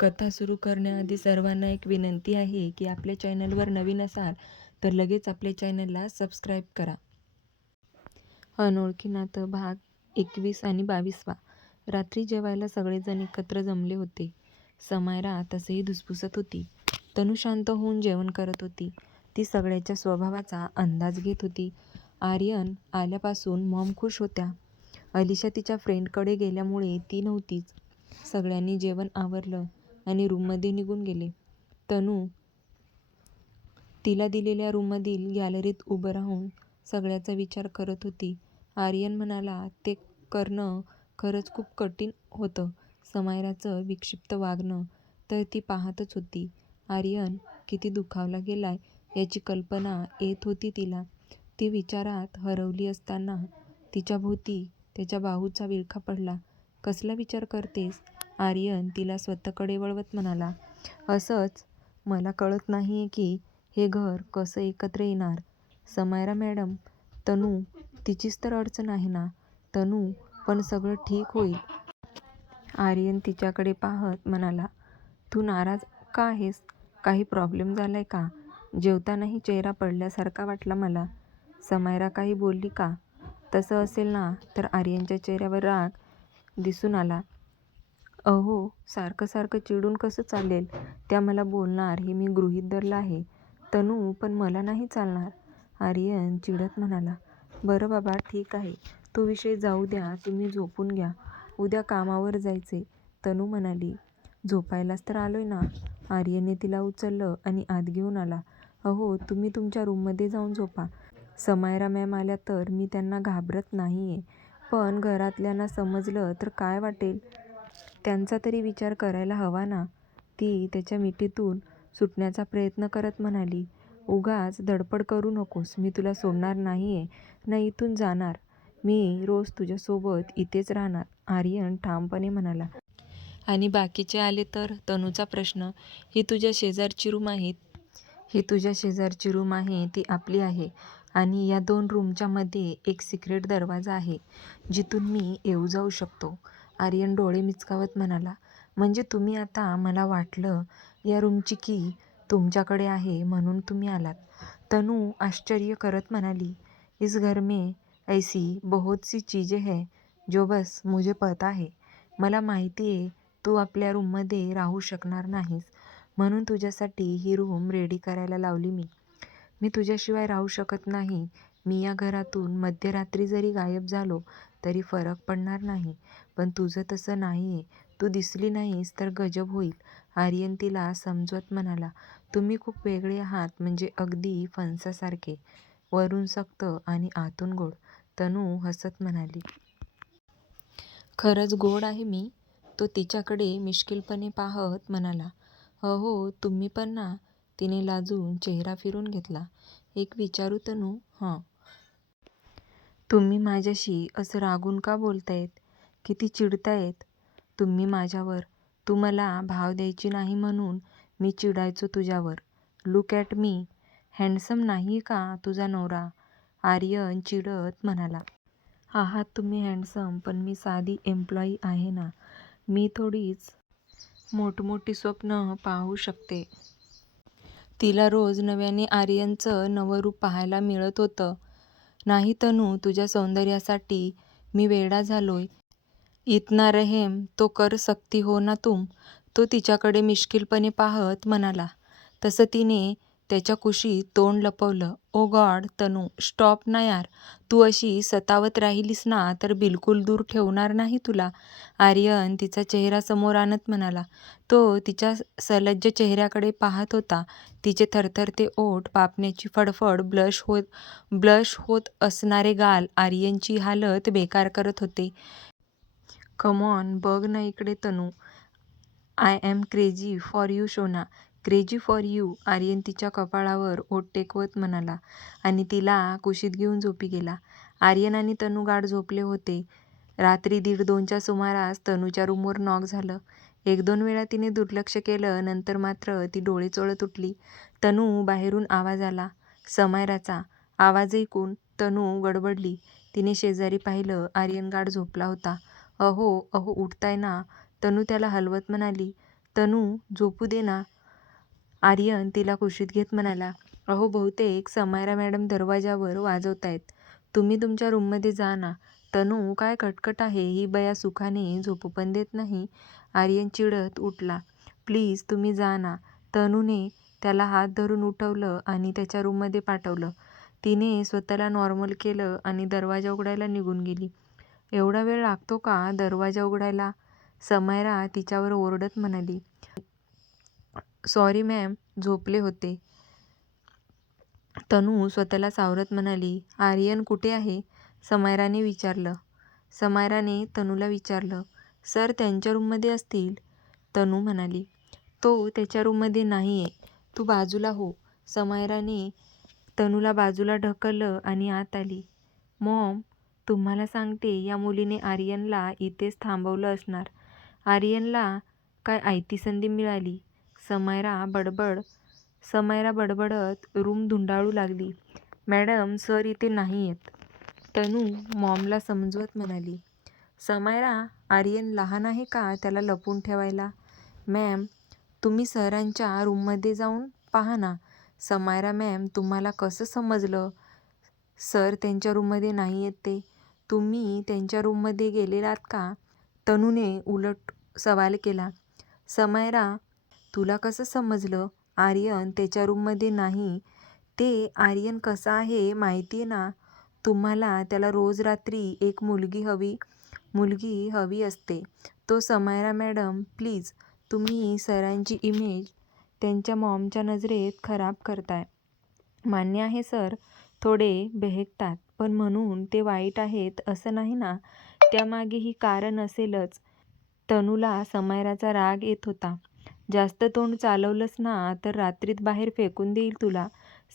कथा सुरू करण्याआधी सर्वांना एक विनंती आहे की आपल्या चॅनलवर नवीन असाल तर लगेच आपल्या चॅनलला सबस्क्राईब करा. अनोळखी नातं भाग 21 आणि 22. रात्री जेवायला सगळेजण एकत्र जमले होते. समायरा तसेही धुसफुसत होती. तनू शांत होऊन जेवण करत होती. ती सगळ्याच्या स्वभावाचा अंदाज घेत होती. आर्यन आल्यापासून मॉम खुश होत्या. अलिशा तिच्या फ्रेंडकडे गेल्यामुळे ती नव्हतीच. सगळ्यांनी जेवण आवरलं आणि रूममध्ये निघून गेले. तनू तिला दिलेल्या रूममधील गॅलरीत उभं राहून सगळ्याचा विचार करत होती. आर्यन म्हणाला ते करणं खरंच खूप कठीण होतं. समायराचं विक्षिप्त वागणं तर ती पाहतच होती. आर्यन किती दुखावला गेलाय याची कल्पना येत होती तिला. ती विचारात हरवली असताना तिच्याभोवती त्याच्या बाहूचा विळखा पडला. कसला विचार करतेस? आर्यन तिला स्वतःकडे वळवत म्हणाला. असंच. मला कळत नाहीये की हे घर कसं एकत्र येणार. समायरा मॅडम, तनू तिचीच तर अडचण आहे ना. तनू, पण सगळं ठीक होईल. आर्यन तिच्याकडे पाहत म्हणाला. तू नाराज का आहेस? काही प्रॉब्लेम झालाय का? जेवतानाही चेहरा पडल्यासारखा वाटला मला. समायरा काही बोलली का? तसं असेल ना तर आर्यनच्या चेहऱ्यावर राग दिसून आला. अहो, सारखं सारखं चिडून कसं चालेल? त्या मला बोलणार हे मी गृहीत धरलं आहे. तनू, पण मला नाही चालणार. आर्यन चिडत म्हणाला. बरं बाबा, ठीक आहे. तो विषय जाऊ द्या. तुम्ही झोपून घ्या. उद्या कामावर जायचे. तनू म्हणाली. झोपायलाच तर आलोय ना. आर्यनने तिला उचललं आणि आत घेऊन आला. अहो, तुम्ही तुमच्या रूममध्ये जाऊन झोपा. समायरा मॅम आल्या तर मी त्यांना घाबरत नाहीये. पण घरातल्यांना समजलं तर काय वाटेल? त्यांचा तरी विचार करायला हवा ना. ती त्याच्या मिठीतून सुटण्याचा प्रयत्न करत म्हणाली. उगाच धडपड करू नकोस. मी तुला सोडणार नाहीये ना इथून जाणार. मी रोज तुझ्यासोबत इथेच राहणार. आर्यन ठामपणे म्हणाला. आणि बाकीचे आले तर? तनूचा प्रश्न. ही तुझ्या शेजारची रूम आहे. ही तुझ्या शेजारची रूम आहे. ती आपली आहे. आणि या 2 रूमच्या मध्ये एक सिक्रेट दरवाजा आहे जिथून मी येऊ जाऊ शकतो. आर्यन डोळे मिचकावत म्हणाला. म्हणजे तुम्ही आता मला वाटलं या रूमची की तुमच्याकडे आहे म्हणून तुम्ही आलात. तनू आश्चर्य करत म्हणाली. इस घर में ऐसी बहुत सी चीजें हैं जो बस मुझे पता है. मला माहिती आहे तू आपल्या रूममध्ये राहू शकणार नाहीस म्हणून तुझ्यासाठी ही रूम रेडी करायला लावली मी. मी तुझ्याशिवाय राहू शकत नाही. मी या घरातून मध्यरात्री जरी गायब झालो तरी फरक पडणार नाही. पण तुझं तसं नाहीये. तू दिसली नाहीस तर गजब होईल. आर्यन तिला समजवत म्हणाला. तुम्ही खूप वेगळे आहात. म्हणजे अगदी फणसासारखे. वरून सक्त आणि आतून गोड. तनू हसत म्हणाली. खरंच गोड आहे मी. तो तिच्याकडे मिश्किलपणे पाहत म्हणाला. अहो, तुम्ही पण ना. तिने लाजून चेहरा फिरून घेतला. एक विचारू तनू? हं. तुम्ही माझ्याशी असं रागून का बोलतायत? किती चिडतायत तुम्ही माझ्यावर. तू मला भाव द्यायची नाही म्हणून मी चिडायचो तुझ्यावर. Look at me. हँडसम नाही का तुझा नवरा? आर्यन चिडत म्हणाला. आहात तुम्ही हँडसम, पण मी साधी एम्प्लॉई आहे ना. मी थोडीच मोठमोठी स्वप्न पाहू शकते. तिला रोज नव्याने आर्यनचं नवं रूप पाहायला मिळत होतं. नाही तनू, तुझ्या सौंदर्यासाठी मी वेडा झालोय. इतना रहेम तो कर सकती हो ना तुम. तो तिच्याकडे मिश्किलपणे पाहत म्हणाला. तसं तिने त्याच्या कुशीत तोंड लपवलं. ओ गॉड तनू, स्टॉप ना यार. तू अशी सतावत राहिलीस ना तर बिलकुल दूर ठेवणार नाही तुला. आर्यन तिचा चेहरा समोर आणत म्हणाला. तो तिच्या सलज्ज चेहऱ्याकडे पाहत होता. तिचे थरथरते ओठ, पापण्याची फडफड, ब्लश होत असणारे गाल आर्यनची हालत बेकार करत होते. कम ऑन, बघ ना इकडे Tanu. I am crazy for you शोना. Crazy for you. आर्यन तिच्या कपाळावर ओठ टेकवत म्हणाला आणि तिला कुशीत घेऊन झोपी गेला. आर्यन आणि तनू गाढ झोपले होते. रात्री 1:30-2च्या सुमारास तनूच्या रूमवर नॉक झालं. 1-2 वेळा तिने दुर्लक्ष केलं. नंतर मात्र ती डोळे चोळत उठली. तनू, बाहेरून आवाज आला. समायराचा. आवाज ऐकून तनू गडबडली. तिने शेजारी पाहिलं. आर्यन गाढ झोपला होता. अहो अहो, उठताय ना. तनू त्याला हलवत म्हणाली. तनू झोपू दे ना. आर्यन तिला कुशीत घेत म्हणाला. अहो बहुतेक समायरा मॅडम दरवाजावर वाजवतायत. तुम्ही तुमच्या रूममध्ये जा ना. तनू काय कटकट आहे, ही बया सुखाने झोपू पण देत नाही. आर्यन चिडत उठला. प्लीज तुम्ही जा ना. तनूने त्याला हात धरून उठवलं आणि त्याच्या रूममध्ये पाठवलं. तिने स्वतःला नॉर्मल केलं आणि दरवाजा उघडायला निघून गेली. एवढा वेळ लागतो का दरवाजा उघडायला? समायरा तिच्यावर ओरडत म्हणाली. सॉरी मॅम, झोपले होते. तनू स्वतःला सावरत म्हणाली. आर्यन कुठे आहे? समायराने विचारलं. समायराने तनूला विचारलं. सर त्यांच्या रूममध्ये असतील, तनू म्हणाली. तो त्याच्या रूममध्ये नाही आहे, तू बाजूला हो. समायराने तनूला बाजूला ढकललं आणि आत आली. मॉम, तुम्हाला सांगते, या मुलीने आर्यनला इथेच थांबवलं असणार. आर्यनला काय आयती संधी मिळाली? समायरा बडबडत रूम धुंडाळू लागली. मॅडम, सर इथे नाही आहेत, तनू मॉमला समजवत म्हणाली. समायरा, आर्यन लहान आहे का त्याला लपवून ठेवायला? मॅम, तुम्ही सरांच्या रूममध्ये जाऊन पहा ना. समायरा मॅम, तुम्हाला कसं समजलं? सर त्यांच्या रूममध्ये नाही आहेत ते. तुम्ही त्यांच्या रूममध्ये गेलेलात का? तनूने उलट सवाल केला. समायरा, तुला कसं समजलं आर्यन त्याच्या रूममध्ये नाही? ते आर्यन कसा आहे माहिती आहे ना तुम्हाला. त्याला रोज रात्री एक मुलगी हवी असते. तो समायरा मॅडम, प्लीज तुम्ही सरांची इमेज त्यांच्या मॉमच्या नजरेत खराब करताय. मान्य आहे सर थोडे बेहकतात, पण म्हणून ते वाईट आहेत असं नाही ना. त्यामागेही कारण असेलच. तनूला समायराचा राग येत होता. जास्त तोंड चालवलंस ना तर रात्रीत बाहेर फेकून देईल तुला.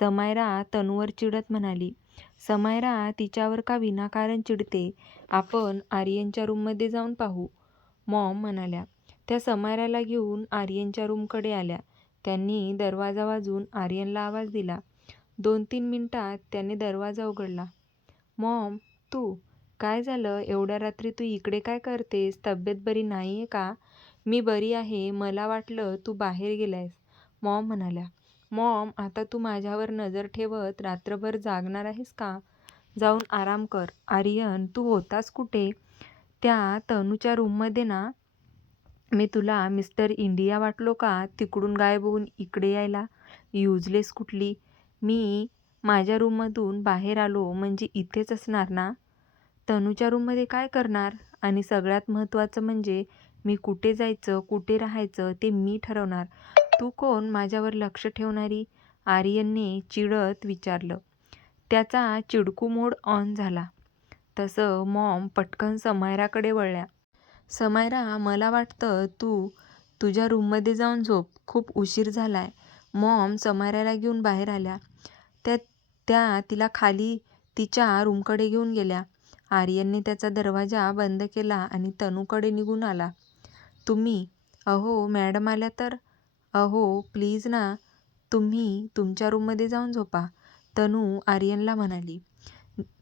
समायरा तनूवर चिडत म्हणाली. समायरा तिच्यावर का विनाकारण चिडते? आपण आर्यनच्या रूममध्ये जाऊन पाहू, मॉम म्हणाल्या. त्या समायराला घेऊन आर्यनच्या रूमकडे आल्या. त्यांनी दरवाजा वाजवून आर्यनला आवाज दिला. 2-3 मिनिटात त्याने दरवाजा उघडला. मॉम, तू काय झालं? एवढ्या रात्री तू इकडे काय करतेस? तब्येत बरी नाही आहे का? मी बरी आहे, मला वाटलं तू बाहेर गेलायस, मॉम म्हणाल्या. मॉम, आता तू माझ्यावर नजर ठेवत रात्रभर जागणार आहेस का? जाऊन आराम कर. आर्यन, तू होतास कुठे? त्या तनूच्या रूममध्ये ना. मी तुला मिस्टर इंडिया वाटलो का तिकडून गायब होऊन इकडे यायला? युजलेस कुठली. मी माझ्या रूममधून बाहेर आलो म्हणजे इथेच असणार ना. तनूच्या रूममध्ये काय करणार? आणि सगळ्यात महत्त्वाचं म्हणजे मी कुठे जायचं, कुठे राहायचं ते मी ठरवणार. तू कोण माझ्यावर लक्ष ठेवणारी? आर्यनने चिडत विचारलं. त्याचा चिडकू मोड ऑन झाला. तसं मॉम पटकन समायराकडे वळल्या. समायरा, मला वाटतं तू तुझ्या रूममध्ये जाऊन झोप, खूप उशीर झालाय. मॉम समायराला घेऊन बाहेर आल्या. त्या तिला खाली तिच्या रूमकडे घेऊन गेल्या. आर्यनने त्याचा दरवाजा बंद केला आणि तनूकडे निघून आला. तुम्ही, अहो मॅडम आल्या तर. अहो प्लीज ना, तुम्ही तुमच्या रूममध्ये जाऊन झोपा, तनू आर्यनला म्हणाली.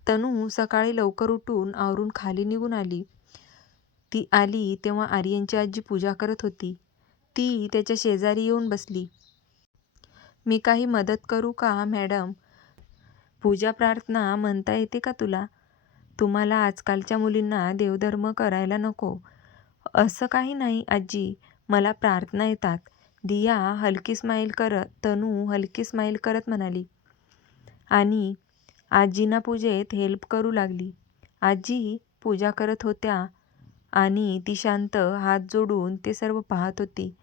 तनू सकाळी लवकर उठून आवरून खाली निघून आली. ती आली तेव्हा आर्यनची आजी पूजा करत होती. ती त्याच्या शेजारी येऊन बसली. मी काही मदत करू का मॅडम? पूजा प्रार्थना म्हणता येते का तुला? तुम्हाला आजकालच्या मुलींना देवधर्म करायला नको. असं काही नाही आजी, मला प्रार्थना येतात. तनू हलकी स्माईल करत म्हणाली. आणि आजींना पूजेत हेल्प करू लागली. आजी पूजा करत होत्या आणि ती शांत हात जोडून ते सर्व पाहत होती.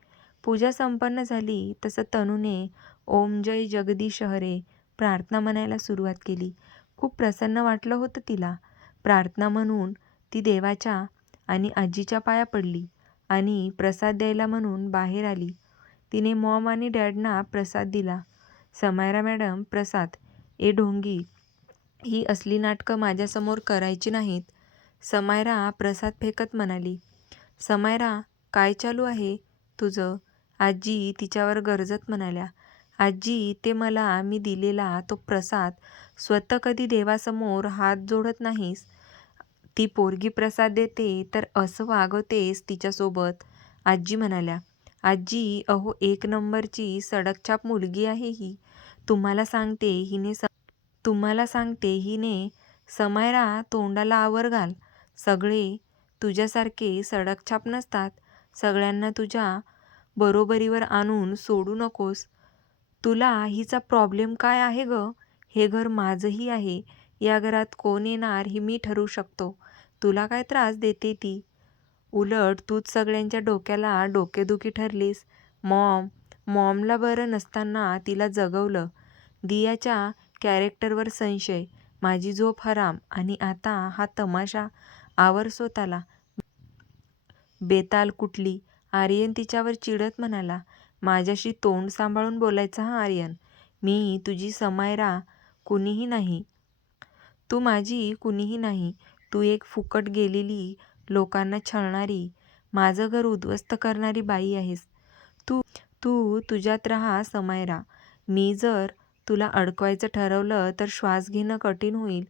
पूजा संपन्न झाली तसं तनूने ओम जय जगदीश हरे प्रार्थना म्हणायला सुरुवात केली. खूप प्रसन्न वाटलं होतं तिला. प्रार्थना म्हणून ती देवाच्या आणि आजीच्या पाया पडली आणि प्रसाद द्यायला म्हणून बाहेर आली. तिने मॉम आणि डॅडना प्रसाद दिला. समायरा मॅडम, प्रसाद. ए ढोंगी, ही असली नाटकं माझ्यासमोर करायची नाहीत, समायरा प्रसाद फेकत म्हणाली. समायरा, काय चालू आहे तुझं? आजी तिच्यावर गरजत म्हणाल्या. आजी, ते मी दिलेला तो प्रसाद. स्वतः कधी देवासमोर हात जोडत नाहीस. ती पोरगी प्रसाद देते तर असं वागवतेस तिच्यासोबत, आजी म्हणाल्या. आजी, अहो एक नंबरची सडकछाप मुलगी आहे ही. तुम्हाला सांगते हिने समायरा तोंडाला आवर घाल. सगळे तुझ्यासारखे सडकछाप नसतात. सगळ्यांना तुझ्या बरोबरीवर आणून सोडू नकोस. तुला हिचा प्रॉब्लेम काय आहे ग? हे घर माझंही आहे. या घरात कोण येणार हे मी ठरवू शकतो. तुला काय त्रास देते ती? उलट तूच सगळ्यांच्या डोक्याला डोकेदुखी ठरलीस. मॉमला बरं नसताना तिला जगवलं. दियाच्या कॅरेक्टरवर संशय, माझी झोप हराम आणि आता हा तमाशा. आवर स्वतःला. बेताल कुठली. आर्यन तिच्यावर चिडत म्हणाला. माझ्याशी तोंड सांभाळून बोलायचं हा आर्यन. मी तुझी समायरा कुणीही नाही. तू माझी कुणीही नाही. तू एक फुकट गेलेली, लोकांना छळणारी, माझं घर उद्ध्वस्त करणारी बाई आहेस. तू तुझ्यात राहा समायरा. मी जर तुला अडकवायचं ठरवलं तर श्वास घेणं कठीण होईल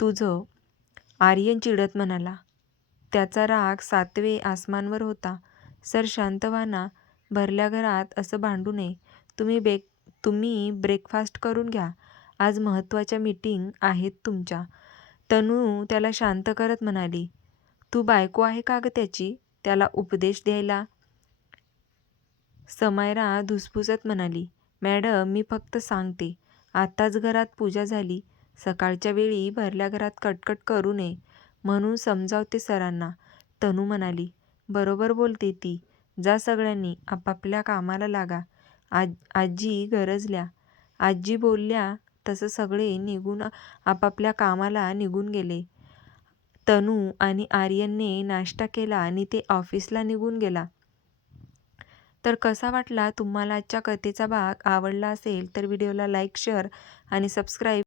तुझं. आर्यन चिडत म्हणाला. त्याचा राग 7वे आसमानवर होता. सर शांत व्हा ना. भरल्या घरात असं भांडू नये. तुम्ही ब्रेकफास्ट करून घ्या. आज महत्त्वाच्या मीटिंग आहेत तुमच्या. तनू त्याला शांत करत म्हणाली. तू बायको आहे का ग त्याची, त्याला उपदेश द्यायला? समायरा धुसफुसत म्हणाली. मॅडम, मी फक्त सांगते. आत्ताच घरात पूजा झाली. सकाळच्या वेळी भरल्या घरात कटकट करू नये म्हणून समजावते सरांना. तनू म्हणाली. बरोबर बोलते ती. जा सगळ्यांनी आपापल्या कामाला लागा. आजी गरजल्या. आजी बोलल्या तसं सगळे निघून आपापल्या कामाला निघून गेले. तनू आणि आर्यनने नाश्ता केला आणि ते ऑफिसला निघून गेला. तर कसा वाटला तुम्हाला आजच्या कथेचा भाग? आवडला असेल तर व्हिडिओला लाईक, शेअर आणि सबस्क्राईब